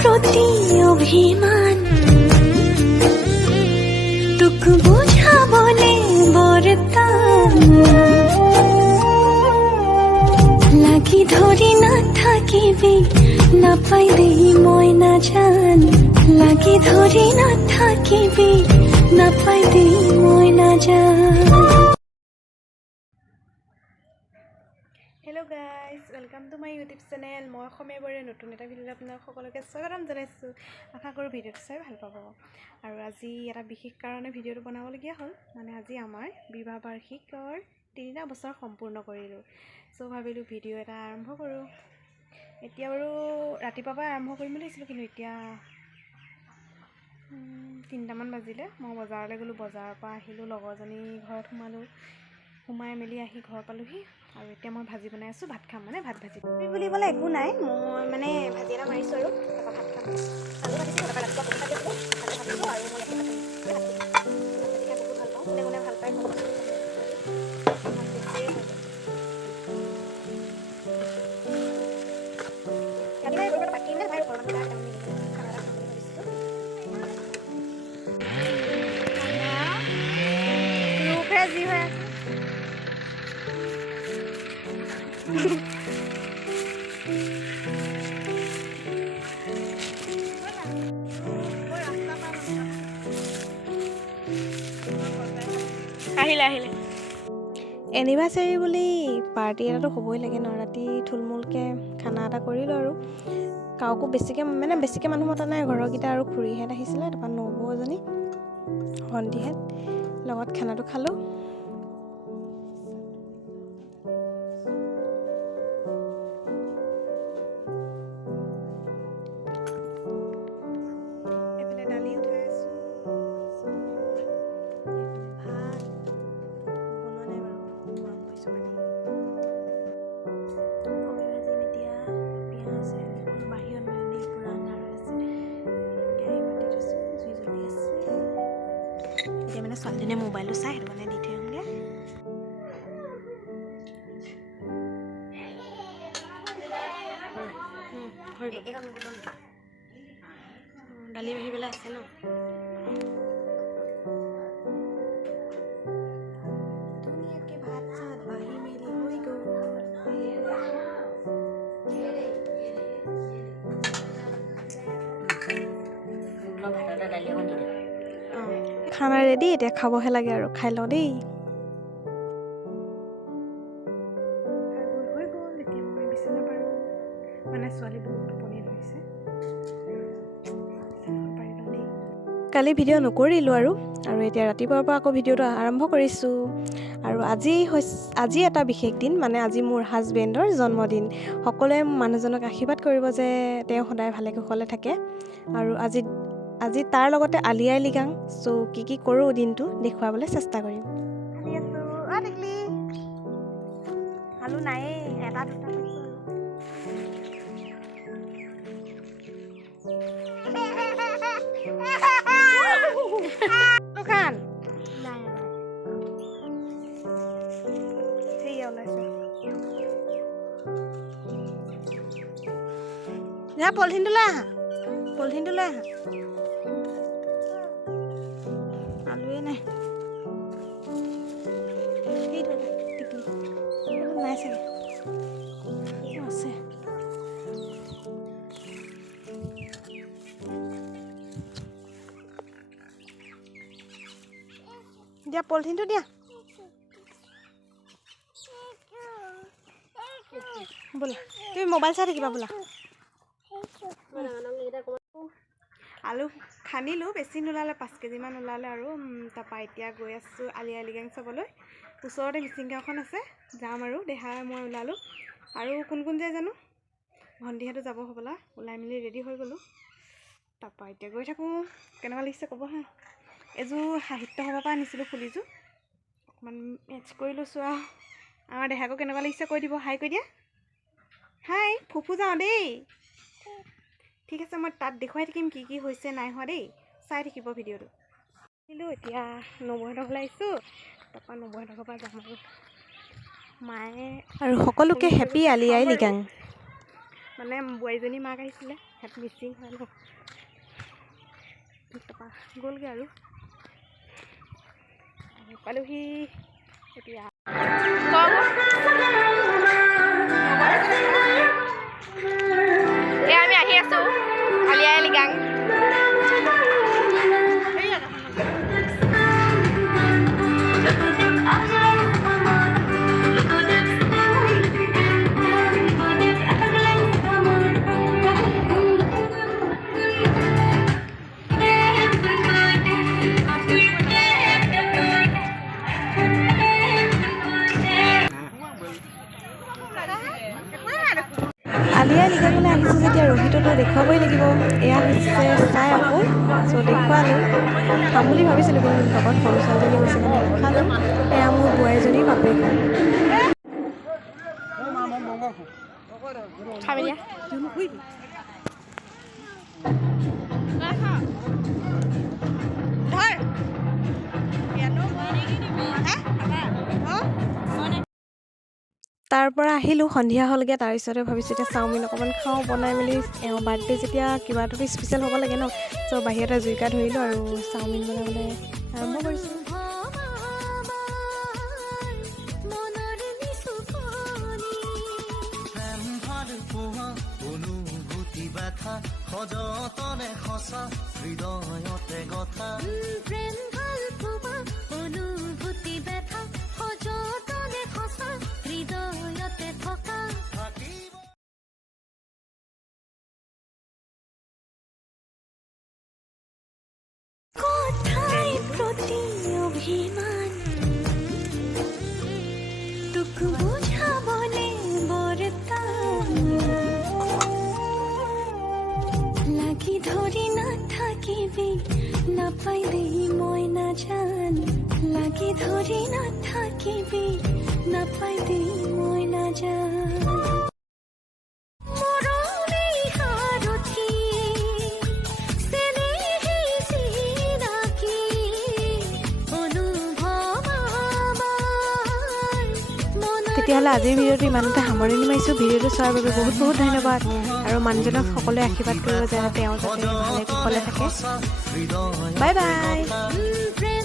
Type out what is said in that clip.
প্ৰতি অভিমান তোক বুঝাবলে বৰটান লাগি ধৰি নাথাকিবি নাপাই দেই মই নাজান লাগি ধৰি নাথাকিবি নাপাই দেই মই নাজান। Hello' guys, welcome to my YouTube channel. মই অসমীয়াবোৰে নতুন এটা ভিডিঅ'ত আপোনাক সকলোকে স্বাগতম জনাইছোঁ। আশা কৰোঁ ভিডিঅ'টো চাই ভাল পাব। আৰু আজি এটা বিশেষ কাৰণে ভিডিঅ'টো বনাবলগীয়া হ'ল, মানে আজি আমাৰ বিবাহ বাৰ্ষিকৰ 3টা বছৰ সম্পূৰ্ণ কৰিলোঁ। চ' ভাবিলোঁ ভিডিঅ' এটা আৰম্ভ কৰোঁ। এতিয়া বাৰু ৰাতিপুৱাৰ পৰা আৰম্ভ কৰিম বুলি ভাবিছিলোঁ, কিন্তু এতিয়া 3টামান বাজিলে। মই বজাৰলৈ গ'লোঁ, বজাৰৰ পৰা আহিলোঁ, লগৰজনী ঘৰত সোমাই মেলি আহি ঘৰ পালোঁহি। আৰু এতিয়া মই ভাজি বনাই আছোঁ, ভাত খাম, মানে ভাত ভাজি বুলিবলৈ একো নাই। মই মানে ভাজি এটা মাৰিছোঁ আৰু তাৰপৰা ভাত খাম। আলু ভাজিছোঁ, তাৰপৰা ৰাতিপুৱা পইচা দিছিলোঁ ভাজিছোঁ। আৰু মই ভাত ভাজি খাই বহুত ভাল পাওঁ। কোনে কোনে ভাল পায় ক'বচোন। ইমান বেছিয়ে হৈ যায়। ৰাতিপুৱাই কৰিব বাকী মানে ঘৰৰ মানুহ খানা এটা খাম বুলি ভাবিছোঁ। ৰূপহে যি হৈ আছে। আহিলে এনিভাৰ্চাৰী বুলি পাৰ্টি এটাতো হ'বই লাগে ন। ৰাতি থুলমূলকৈ খানা এটা কৰিলোঁ আৰু কাকো বেছিকৈ মানুহ মতা নাই। ঘৰৰকেইটা আৰু খুৰীহঁত আহিছিলে, তাৰপৰা নবৌ এজনী ভণ্টিহঁত লগত খানাটো খালোঁ। এইফালে দালি উঠাই আছোঁ, ভাত বনোৱা নাই বাৰু, গৰম কৰিছোঁ পানী। কবি ভাজিম এতিয়া, পিঁয়াজ বাহিৰত মানে পূৰা আন্ধাৰ হৈ আছে। কেৰাহী পাতি থৈছোঁ, জুই জ্বলি আছে। এতিয়া মানে ছোৱালীজনীয়ে মোবাইলটো চাই, সেইটো মানে দি থৈ আহোঁগৈ। দালি বাঢ়িবলৈ আছে ন। ধুনীয়াকৈ ভাত চাত বাঢ়ি মেলি হৈ গ'ল। খানা ৰেডি, এতিয়া খাবহে লাগে আৰু। খাই লওঁ দেই। হৈ গ'ল, এতিয়া মই বিচনা পাৰোঁ। মানে ছোৱালী বহুত টোপনি ধৰিছে। কালি ভিডিঅ' নকৰিলোঁ আৰু এতিয়া ৰাতিপুৱাৰ পৰা আকৌ ভিডিঅ'টো আৰম্ভ কৰিছোঁ। আৰু আজি এটা বিশেষ দিন, মানে আজি মোৰ হাজবেণ্ডৰ জন্মদিন। সকলোৱে মানুহজনক আশীৰ্বাদ কৰিব যে তেওঁ সদায় ভালে কুশলে থাকে। আৰু আজি তাৰ লগতে আলি আই লৃগাং। চ' কি কৰোঁ দিনটো দেখুৱাবলৈ চেষ্টা কৰিম। আলু নায়েই, এটা দুটা পাইছোঁ আৰু। খান সেয়া ওলাইছে। যা পলিথিনটো লৈ আহা, আলুৱে নাই। সেইটো টিকলি এইটো নাই চাগে, আছে। দিয়া পলিথিনটো দিয়া। ব'লা, তুমি মোবাইল চাই থাকিবা ব'লা। আলু খান্দিলোঁ, বেছি নোলালে, 5 কেজিমান ওলালে আৰু। তাৰপৰা এতিয়া গৈ আছোঁ আলি আই লৃগাং চাবলৈ। ওচৰতে মিচিং গাঁওখন আছে, যাম আৰু। দেহাই মই ওলালোঁ। আৰু কোন কোন যায় জানো, ভণ্টিহঁতো যাব হ'বলা। ওলাই মেলি ৰেডি হৈ গ'লোঁ। তাৰপৰা এতিয়া গৈ থাকোঁ। কেনেকুৱা লাগিছে ক'ব হা। এযোৰ সাহিত্য সভাৰ পৰা আনিছিলোঁ ফুলিযোৰ, অকণমান মেটচ কৰি লৈছোঁ আৰু। আমাৰ দেহাকো কেনেকুৱা লাগিছে কৈ দিব, হাই কৈ দিয়া। হাই, ফুফু যাওঁ দেই। ঠিক আছে, মই তাত দেখুৱাই থাকিম কি হৈছে নাই হোৱা দেই। চাই থাকিব ভিডিঅ'টো। এতিয়া নবৌহঁতৰ ঘৰলৈ আহিছোঁ, তাৰপৰা নবৌহঁতৰ ঘৰৰ পৰা যাম আৰু। মায়ে আৰু সকলোকে হেপী আলি আই লৃগাং। মানে বোৱাৰীজনী মাক আহিছিলে সিহঁত মিচিং হয় ন তাৰপৰা গ'লগৈ আৰু পালোহি এতিয়া আমি আহি আছোঁ আলি আই লৃগাং আলি আই লৃগাঙলৈ আহিছোঁ যেতিয়া ৰোহিততো দেখুৱাবই লাগিব এয়া হৈছে চাই আকৌ চ' দেখুৱালোঁ খাম বুলি ভাবিছিলোঁ কিন্তু লগত সৰু ছোৱালীজনী গৈছে কিন্তু দেখালোঁ এয়া মোৰ বোৱাৰীজনী বাপেক খাবি দিয়া তাৰ পৰা আহিলোঁ সন্ধিয়া হ'লগৈ তাৰপিছতে ভাবিছোঁ এতিয়া চাওমিন অকণমান খাওঁ বনাই মেলি এওঁ বাৰ্থডে যেতিয়া কিবা এটাতো স্পেচিয়েল হ'ব লাগে ন চ' বাহিৰতে জুইকা ধৰিলোঁ আৰু চাওমিন বনাবলৈ আৰম্ভ কৰিছোঁ সযতনে সঁচা হৃদয়তে কথা প্ৰেম ভাল পোৱা অনুভূতি ব্যথা সযতনে সঁচা হৃদয়তে থকা কথাই প্ৰতি অভিমান তোক বুঝাবলে বৰতা লাগি ধৰি নাথাকিবি নাপাইবি মই নাজান লাগি ধৰি নাথাকিবি নাপাইবি মই নাজান মৰমে হাৰথি চেনেহি চিনাকি অনুভৱ তেতিয়াহ'লে আজিৰ ভিডিঅ'টো ইমানতে সামৰণি মাৰিছোঁ ভিডিঅ'টো চোৱাৰ বাবে বহুত বহুত ধন্যবাদ আৰু মানুহজনক সকলোৱে আশীৰ্বাদ কৰিব যেনে তেওঁ যাতে ভালে কুশলে থাকে বাই বাই